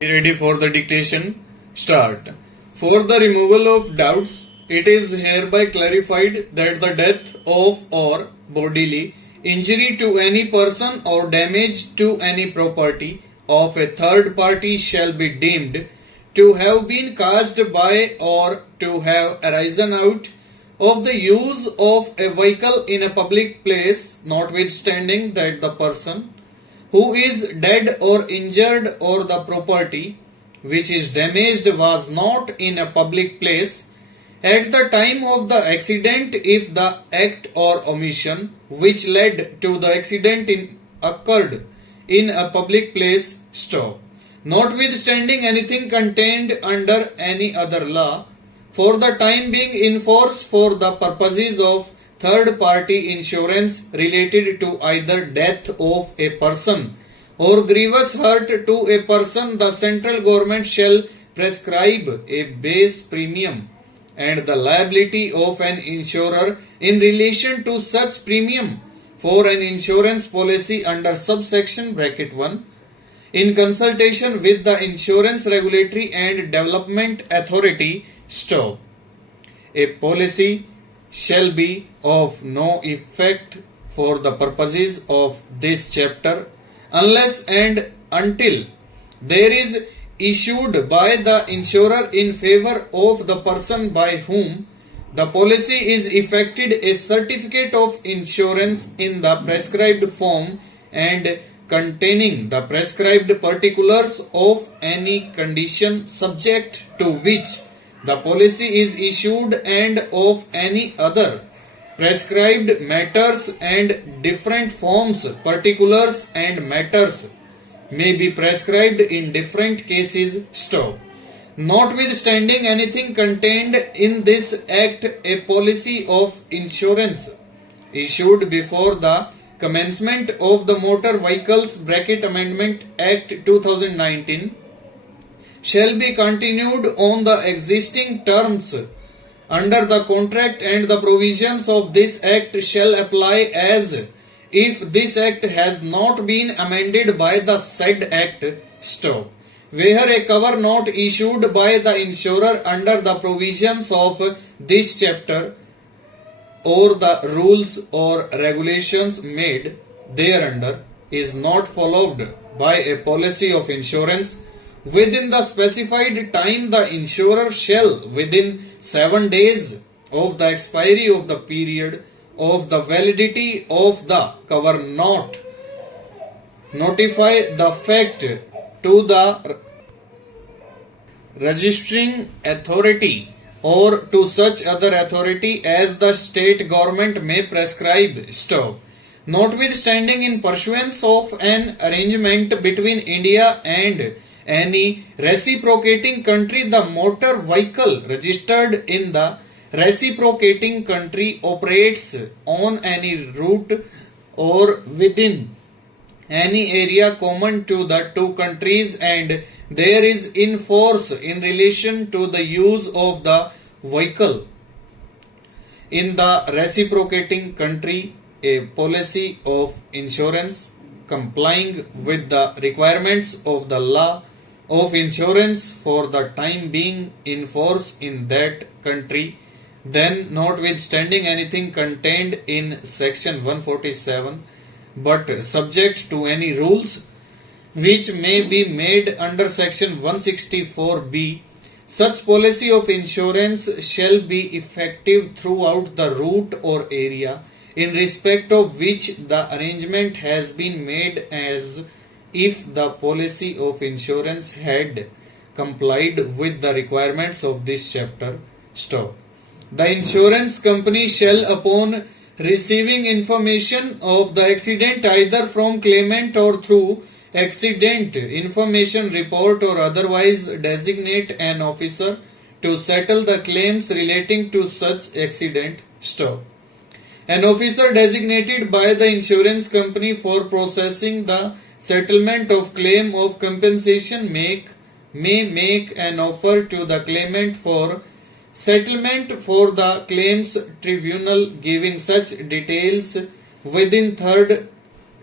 Ready for the dictation? Start. For the removal of doubts, it is hereby clarified that the death of or bodily injury to any person or damage to any property of a third party shall be deemed to have been caused by or to have arisen out of the use of a vehicle in a public place, notwithstanding that the person who is dead or injured or the property which is damaged was not in a public place at the time of the accident if the act or omission which led to the accident occurred in a public place. Stop. Notwithstanding anything contained under any other law for the time being in force for the purposes of third party insurance related to either death of a person or grievous hurt to a person, the central government shall prescribe a base premium and the liability of an insurer in relation to such premium for an insurance policy under subsection bracket 1 in consultation with the Insurance Regulatory and Development Authority. Stop. A policy shall be of no effect for the purposes of this chapter unless and until there is issued by the insurer in favor of the person by whom the policy is effected a certificate of insurance in the prescribed form and containing the prescribed particulars of any condition subject to which the policy is issued and of any other prescribed matters and different forms, particulars and matters may be prescribed in different cases. Stop. Notwithstanding anything contained in this act, a policy of insurance issued before the commencement of the Motor Vehicles Bracket Amendment Act 2019 shall be continued on the existing terms under the contract and the provisions of this act shall apply as if this act has not been amended by the said act. Stop. Where a cover not issued by the insurer under the provisions of this chapter or the rules or regulations made thereunder is not followed by a policy of insurance within the specified time, the insurer shall, within 7 days of the expiry of the period of the validity of the cover note, notify the fact to the registering authority or to such other authority as the state government may prescribe. Stop. Notwithstanding, in pursuance of an arrangement between India and any reciprocating country, the motor vehicle registered in the reciprocating country operates on any route or within any area common to the two countries and there is in force in relation to the use of the vehicle in the reciprocating country a policy of insurance complying with the requirements of the law of insurance for the time being in force in that country, then notwithstanding anything contained in section 147 but subject to any rules which may be made under section 164b, such policy of insurance shall be effective throughout the route or area in respect of which the arrangement has been made as if the policy of insurance had complied with the requirements of this chapter. Stop. The insurance company shall, upon receiving information of the accident either from claimant or through accident information report or otherwise, designate an officer to settle the claims relating to such accident. Stop. An officer designated by the insurance company for processing the settlement of claim of compensation may make an offer to the claimant for settlement for the claims tribunal giving such details within 3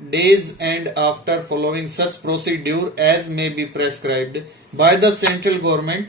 days and after following such procedure as may be prescribed by the central government